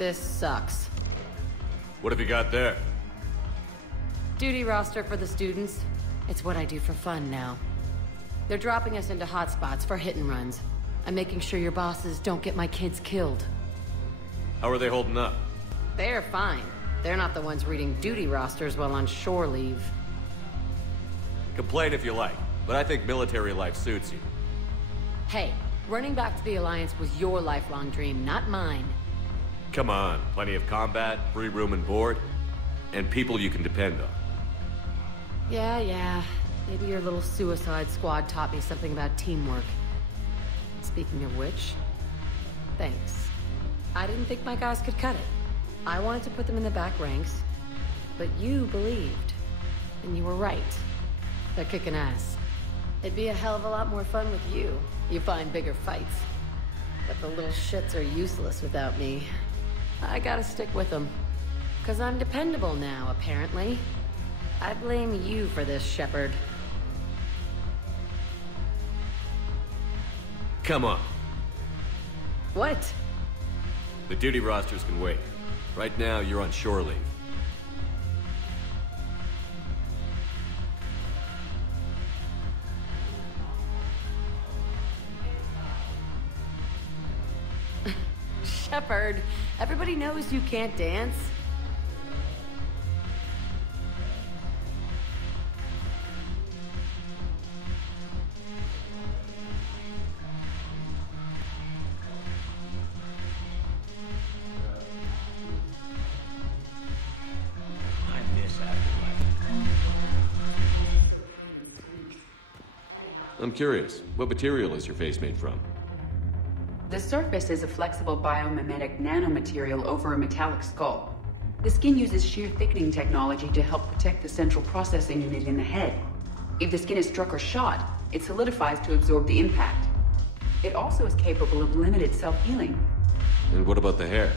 This sucks. What have you got there? Duty roster for the students. It's what I do for fun now. They're dropping us into hotspots for hit and runs. I'm making sure your bosses don't get my kids killed. How are they holding up? They're fine. They're not the ones reading duty rosters while on shore leave. Complain if you like, but I think military life suits you. Hey, running back to the Alliance was your lifelong dream, not mine. Come on, plenty of combat, free room and board, and people you can depend on. Yeah. Maybe your little suicide squad taught me something about teamwork. Speaking of which, thanks. I didn't think my guys could cut it. I wanted to put them in the back ranks, but you believed. And you were right. They're kicking ass. It'd be a hell of a lot more fun with you. You find bigger fights. But the little shits are useless without me. I gotta stick with them. 'Cause I'm dependable now, apparently. I blame you for this, Shepard. Come on. What? The duty rosters can wait. Right now, you're on shore leave. Shepard, everybody knows you can't dance. I'm curious, what material is your face made from? The surface is a flexible biomimetic nanomaterial over a metallic skull. The skin uses shear thickening technology to help protect the central processing unit in the head. If the skin is struck or shot, it solidifies to absorb the impact. It also is capable of limited self-healing. And what about the hair?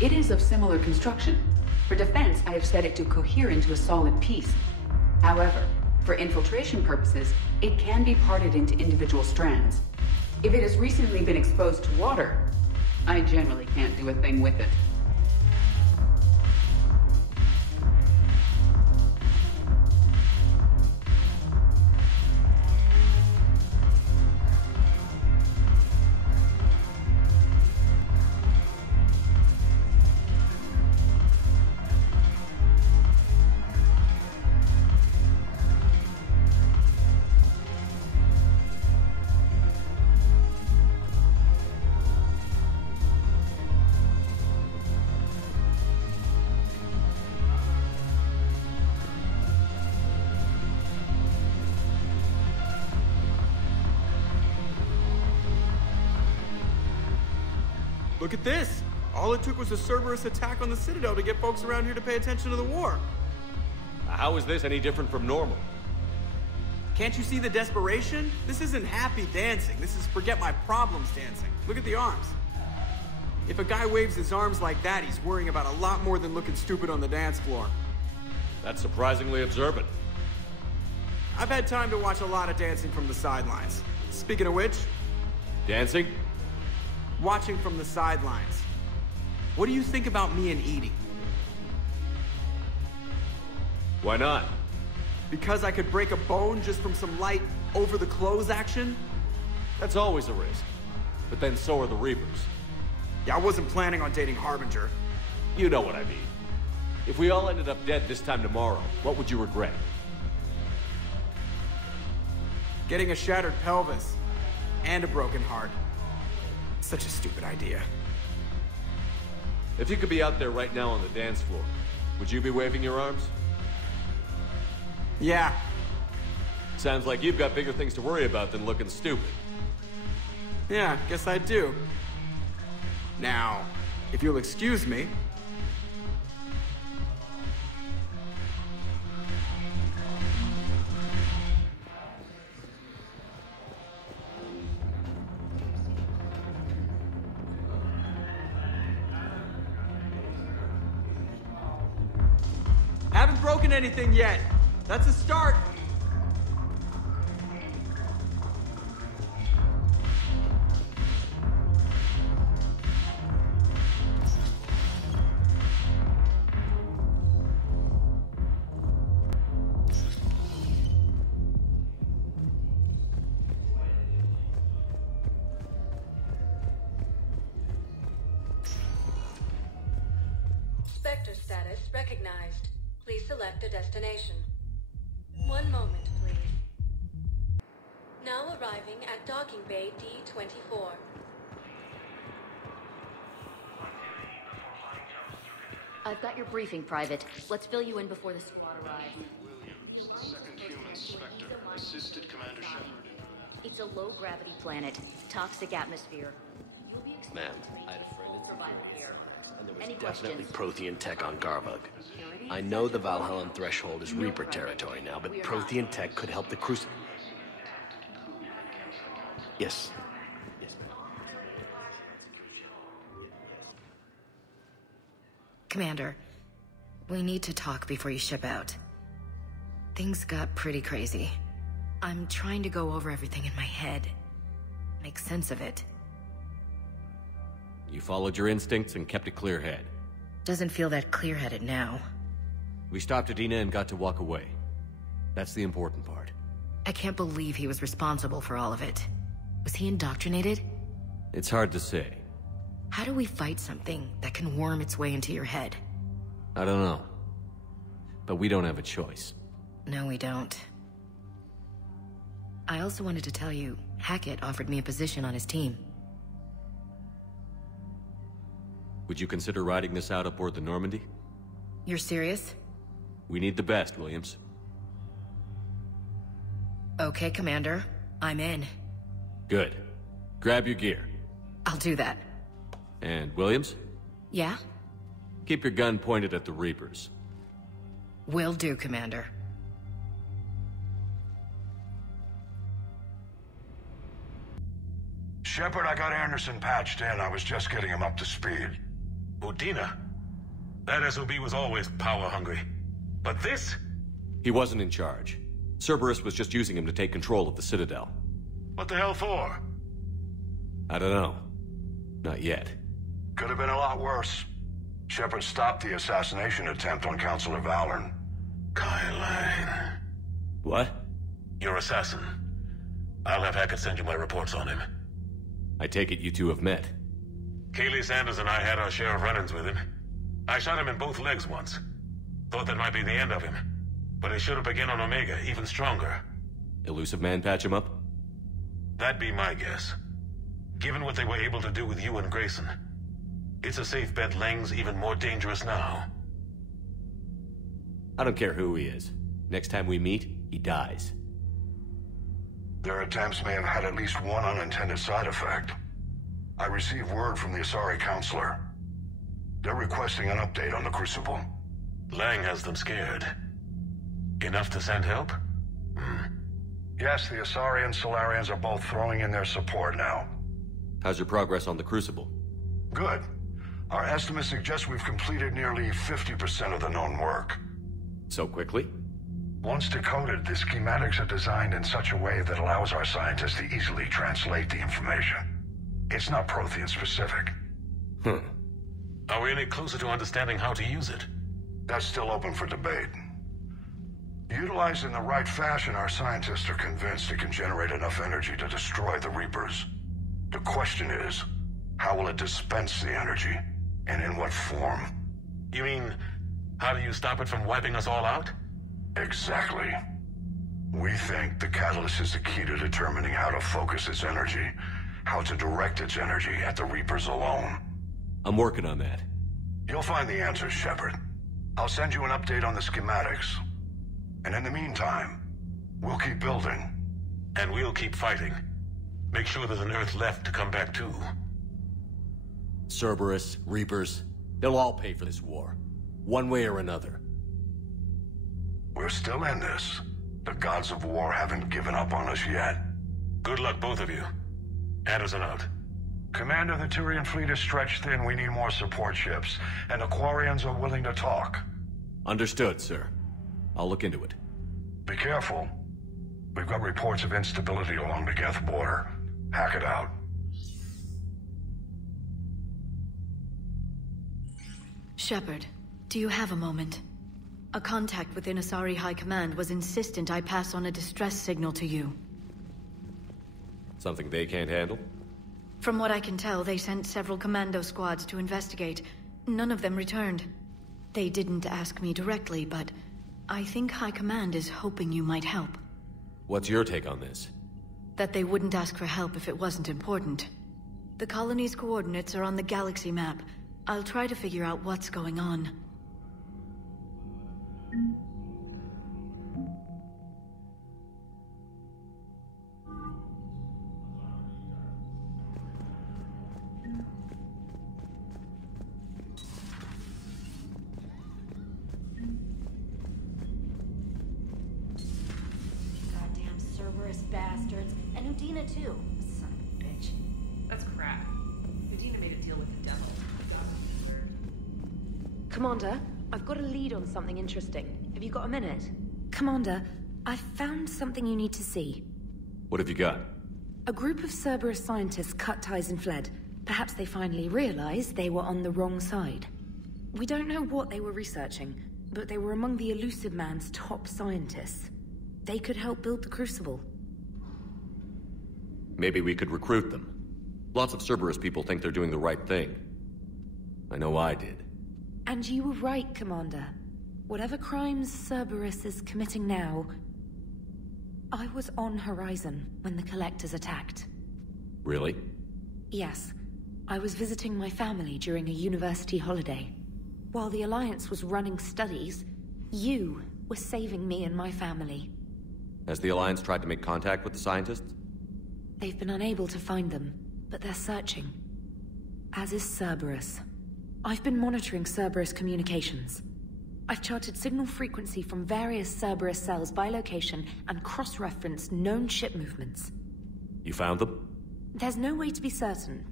It is of similar construction. For defense, I have set it to cohere into a solid piece. However, for infiltration purposes, it can be parted into individual strands. If it has recently been exposed to water, I generally can't do a thing with it. Look at this! All it took was a Cerberus attack on the Citadel to get folks around here to pay attention to the war. How is this any different from normal? Can't you see the desperation? This isn't happy dancing. This is forget my problems dancing. Look at the arms. If a guy waves his arms like that, he's worrying about a lot more than looking stupid on the dance floor. That's surprisingly observant. I've had time to watch a lot of dancing from the sidelines. Speaking of which... Dancing? Watching from the sidelines. What do you think about me and Edie? Why not? Because I could break a bone just from some light over-the-clothes action? That's always a risk. But then so are the Reapers. Yeah, I wasn't planning on dating Harbinger. You know what I mean. If we all ended up dead this time tomorrow, what would you regret? Getting a shattered pelvis. And a broken heart. Such a stupid idea. If you could be out there right now on the dance floor, would you be waving your arms? Yeah. Sounds like you've got bigger things to worry about than looking stupid. Yeah, guess I do. Now, if you'll excuse me... Haven't broken anything yet. That's a start. sector status recognized. Please select a destination. One moment, please. Now arriving at docking bay D-24. I've got your briefing, Private. Let's fill you in before the squad arrives. Williams, the second human Spectre, assisted Commander Shepard. It's a low-gravity planet, toxic atmosphere. Ma'am, I had a friend in Survival here. and there was Any definitely questions? Prothean tech on Garbug. I know the Valhallan threshold is Reaper territory now, but Prothean tech could help the Crucible. Yes. Yes, ma'am. Commander, we need to talk before you ship out. Things got pretty crazy. I'm trying to go over everything in my head. Make sense of it. You followed your instincts and kept a clear head. Doesn't feel that clear-headed now. We stopped Adina and got to walk away. That's the important part. I can't believe he was responsible for all of it. Was he indoctrinated? It's hard to say. How do we fight something that can worm its way into your head? I don't know. But we don't have a choice. No, we don't. I also wanted to tell you, Hackett offered me a position on his team. Would you consider riding this out aboard the Normandy? You're serious? We need the best, Williams. Okay, Commander. I'm in. Good. Grab your gear. I'll do that. And Williams? Yeah? Keep your gun pointed at the Reapers. Will do, Commander. Shepard, I got Anderson patched in. I was just getting him up to speed. Udina? That SOB was always power-hungry. But this? He wasn't in charge. Cerberus was just using him to take control of the Citadel. What the hell for? I don't know. Not yet. Could have been a lot worse. Shepard stopped the assassination attempt on Counselor Valorn. Kai Lang. What? Your assassin. I'll have Hackett send you my reports on him. I take it you two have met. Kaylee Sanders and I had our share of run-ins with him. I shot him in both legs once. Thought that might be the end of him. But he showed up again on Omega, even stronger. Elusive Man patch him up? That'd be my guess. Given what they were able to do with you and Grayson, it's a safe bet Lang's even more dangerous now. I don't care who he is. Next time we meet, he dies. Their attempts may have had at least one unintended side effect. I received word from the Asari Counselor. They're requesting an update on the Crucible. Lang has them scared. Enough to send help? Yes, the Asari and Solarians are both throwing in their support now. How's your progress on the Crucible? Good. Our estimates suggest we've completed nearly 50% of the known work. So quickly? Once decoded, the schematics are designed in such a way that allows our scientists to easily translate the information. It's not Prothean specific. Are we any closer to understanding how to use it? That's still open for debate. Utilized in the right fashion, our scientists are convinced it can generate enough energy to destroy the Reapers. The question is, how will it dispense the energy, and in what form? You mean, how do you stop it from wiping us all out? Exactly. We think the catalyst is the key to determining how to focus its energy, how to direct its energy at the Reapers alone. I'm working on that. You'll find the answers, Shepard. I'll send you an update on the schematics. And in the meantime, we'll keep building. And we'll keep fighting. Make sure there's an Earth left to come back to. Cerberus, Reapers, they'll all pay for this war. One way or another. We're still in this. The gods of war haven't given up on us yet. Good luck, both of you. Anderson out. Commander, the Turian fleet is stretched thin. We need more support ships. And the Quarians are willing to talk. Understood, sir. I'll look into it. Be careful. We've got reports of instability along the Geth border. Hack it out. Shepard, do you have a moment? A contact within Asari High Command was insistent I pass on a distress signal to you. Something they can't handle? From what I can tell, they sent several commando squads to investigate. None of them returned. They didn't ask me directly, but I think High Command is hoping you might help. What's your take on this? That they wouldn't ask for help if it wasn't important. The colony's coordinates are on the galaxy map. I'll try to figure out what's going on. Goddamn Cerberus bastards. And Udina too. Son of a bitch. That's crap. Udina made a deal with the devil. Commander, I've got a lead on something interesting. Have you got a minute? Commander, I've found something you need to see. What have you got? A group of Cerberus scientists cut ties and fled. Perhaps they finally realized they were on the wrong side. We don't know what they were researching, but they were among the Elusive Man's top scientists. They could help build the Crucible. Maybe we could recruit them. Lots of Cerberus people think they're doing the right thing. I know I did. And you were right, Commander. Whatever crimes Cerberus is committing now... I was on Horizon when the Collectors attacked. Really? Yes. I was visiting my family during a university holiday. While the Alliance was running studies, you were saving me and my family. Has the Alliance tried to make contact with the scientists? They've been unable to find them, but they're searching. As is Cerberus. I've been monitoring Cerberus communications. I've charted signal frequency from various Cerberus cells by location and cross-referenced known ship movements. You found them? There's no way to be certain,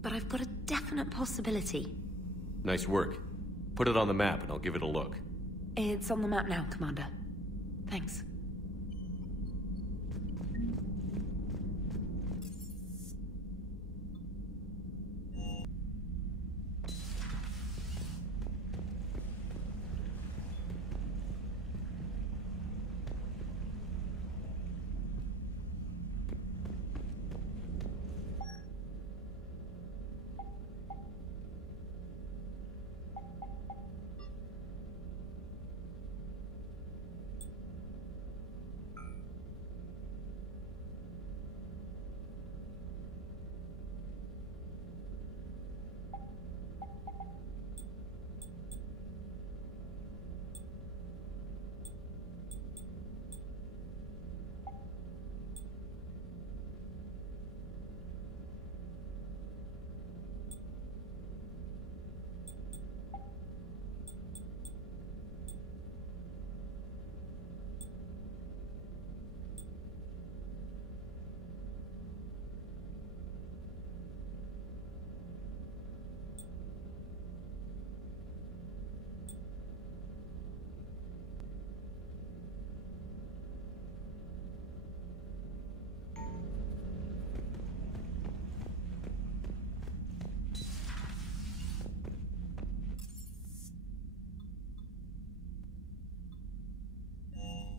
but I've got a definite possibility. Nice work. Put it on the map and I'll give it a look. It's on the map now, Commander. Thanks.